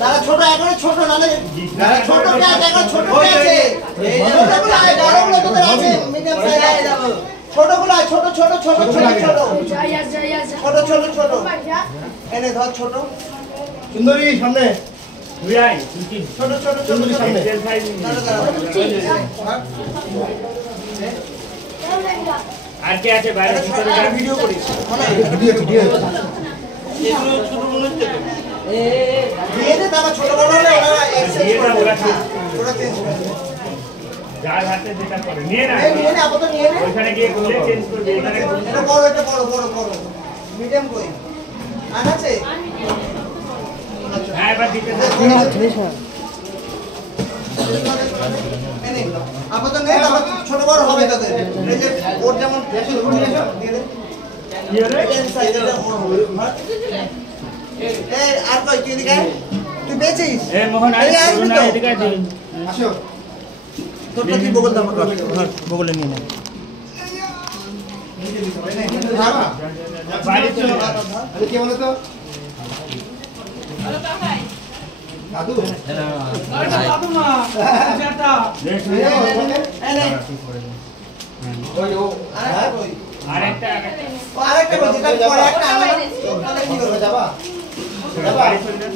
দাদা ছোট এখন ছোট নালে দাদা ছোট পেঁয়াজ এখন ছোট পেঁয়াজ এই ছোটগুলো আয় বড়গুলো তোদের আছে মিডিয়াম সাইজ আছে ছোটগুলো আয় ছোট ছোট ছোট ছোট ছোট ছোট ছোট ছোট এনে ধর ছোট সুন্দরী সামনে তুই আয় ছোট ছোট সুন্দরী সামনে আর কে আছে বাইরে ভিতরে ভিডিও করিস ভিডিও এগুলো ছোট মনে হচ্ছে তো দিয়ে দে দাদা ছোট বড় হলে ওরা এক্সচেঞ্জ করে ওরা চেঞ্জ করে যার হাতে যেটা করে নিয়ে না নিয়ে নে আপাতত নিয়ে নে ওখানে গিয়ে করলে চেঞ্জ করবে এখানে এটা বড় বড় মিডিয়াম কই আর আছে হ্যাঁ এবার দিতে আপাতত নে তারপর ছোট বড় হবে তাদের এই যে ওর যেমন দিয়ে দে এই আর কই তুই এদিকে তুই বেচিস এ মোহন আয় না এদিকে আয় আসো তোর তুই বগল দাম কর বগলে নিয়ে নে বাইরে চলো আরে কি বলো তো দাদু আরে দাদু মা বেটা ওই ও আরেকটা আরেকটা বলছি তাহলে পরে একটা তাহলে কি করবে যাবা বাইরে চলে যা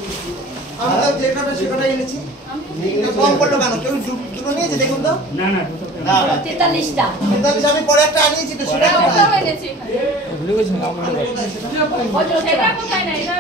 আমি তো যে কটা সে কটা এনেছি কম পড়লো কেন কেউ দুটো নিয়েছে দেখুন তো না না 43টা তাহলে আমি পরে একটা আনিয়েছি তো সেটা এনেছি ভুলে গেছি এটা কোথায় না এটা